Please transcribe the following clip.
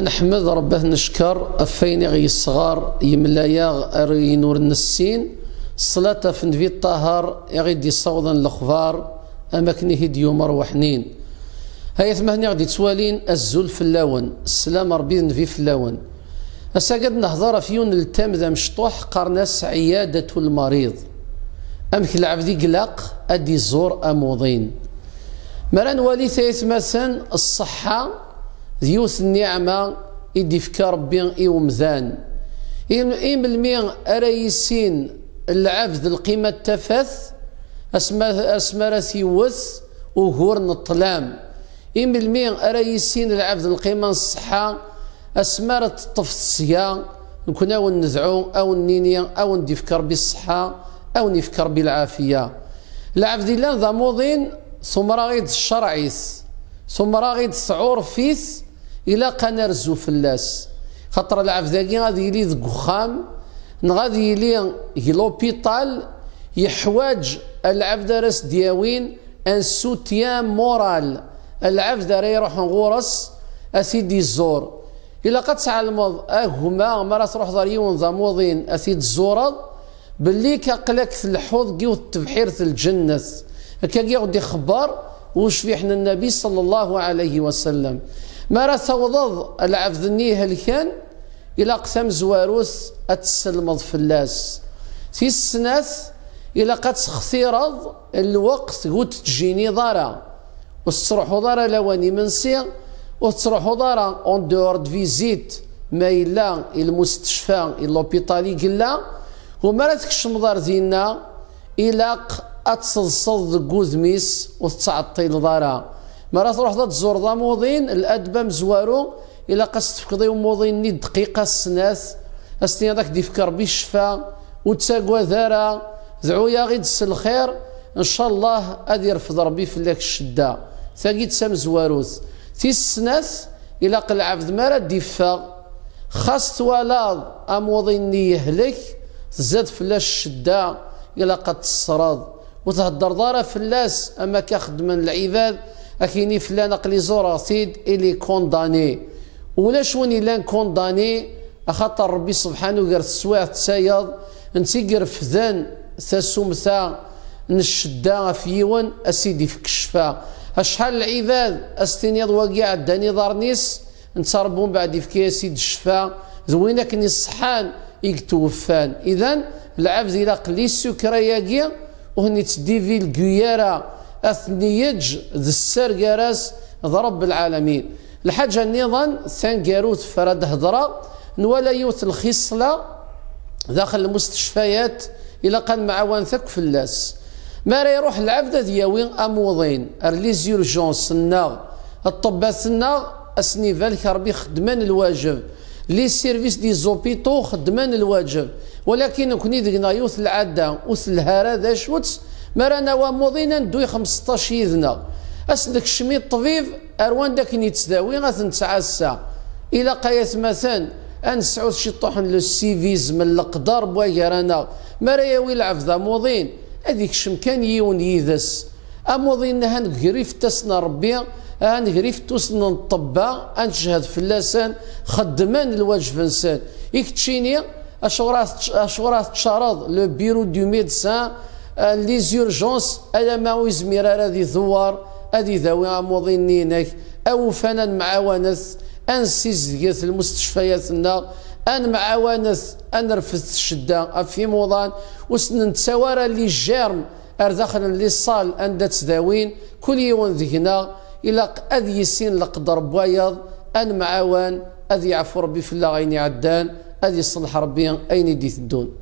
نحمد ربه نشكر أفين غي الصغار يملايا ينور النسين الصلاة في نبي الطاهر يغيدي صودا الأخبار أماكن هيدي مروحنين هاي ثمانية غادي توالين الزول في اللون السلام ربي نبي في اللون أساقد نهضر فيون التام ذا مشطوح قرناس عيادة المريض أمك العبدي قلق أدي زور أموضين مران والي ثيث مثلا الصحة ذيوث النعمة إدي فكا ربي إيومذان إيم المية أرايسين العبد القيمة التفاث أسمارة ثيوث وغورن الطلام إيم المية أرايسين العبد القيمة الصحة أسمارة الطفصية نكون أو نذعو أو النينيا أو ندي فكر بالصحة أو نفكر بالعافية العبد الله ذا موضين ثم راغيد الشرعيث ثم راغيد ثعور فيث إلا قنرزو فلاس خاطر العبد ذاكي غادي يلي ذك وخام غادي يلي لوبيطال يحواج العبد راس دياوين ان سوتيان مورال العبد راه يروح نغورس اسيدي الزور إلا قد تعلمض هما مرة تروح ضريون ذا موضين اسيد الزورض باللي كقلك في الحوض كيو التبحير في الجنة كي غادي خبر وش في حنا النبي صلى الله عليه وسلم مرة توضض العبد النيه اللي كان إلى قسم زواروث أتسلمض فلاس في السناث إلى قد تختيرض الوقت قلت تجيني ضارة وتروحوا ضارة لواني منسي وتروحوا ضارة اون دور فيزيت ما إلا المستشفى اللوبيطالي قلا وما تكشم دار دينا إلا أتصلصل قوذميس وتعطي لضارة مرة تروح تزور ذا موضين الأدبة مزوارو إلا قصد تفقدي موضين ني دقيقة السناث أستني هذاك دي فكر بالشفاء وتساقوا ذارة ذعويا غيد الخير إن شاء الله أدي يرفض ربي في لك الشدة ثاقيد سام زواروث في السناث إلا قل عبد مرة ديفا خاص توالاد أموضين ني يهلك تزاد فلاش الشدة إلا قد تصراد وتهدر دارة فلاس أما كخدم العباد أكيني فلان أقلي زورا سيد إلي كونداني ولا شوني لان كونداني أخاطر ربي سبحانه غير السواع تسايض نتيقر فذان ثاسومثا نشدا فيون أسيدي في كشفا أشحال العباد أستنيض وقيع داني دارنيس نتربون بعد في كيسيد الشفا زوينك ني الصحان يكتوفان إذن العبد إلى قلي السكرياكي وهني تديفي الكيارة أثنيج ذي السر جارس ضرب العالمين الحاجة النظام ثانكاروت فرد هضرة نولا يوت الخصلة داخل المستشفيات إلى قال معاون ثك فلاس ما راه يروح العبد دياوين أموضين أرليز يورجونس الناغ الطبات الناغ أسنيفال كربي خدمان الواجب لي سيرفيس دي زوبيتو خدمان الواجب ولكن كوني دقنا يوث العادة وث الهارة ذا شوتس مرانا وموضينا ندوي 15 يذنا أسدك شمي الطبيب أروان داك نيتسداوي غتنتعسى إلى قايت مثلا أنسعود شي طوحن للسيفيزم القدر بوايرانا مرا ياوي العفذا موضين هذيك شم كان يون يذس أموضين هنقريف تسنا ربي هنقريف تسنا الطبا أنشهد فلاسان خدمان الواجب انسان يكتشيني أشغرات تشارض لو بيرو دو ميدسان لي زورجونس الا ما ويزمير هذه ثوار هذه ذوي اموضين نينك او فانا معاونث انسيز ديال المستشفيات ان معاونث ان رفث الشده في موضان وسن نتساورى لي جيرم ارزاخنا لي صال عند تداوين كل يوم ذهنا الى اذ يسين لقدر بوايض ان معاون اذ يعفو ربي في الله غيني عدان اذ يصلح ربي اين يدي الدون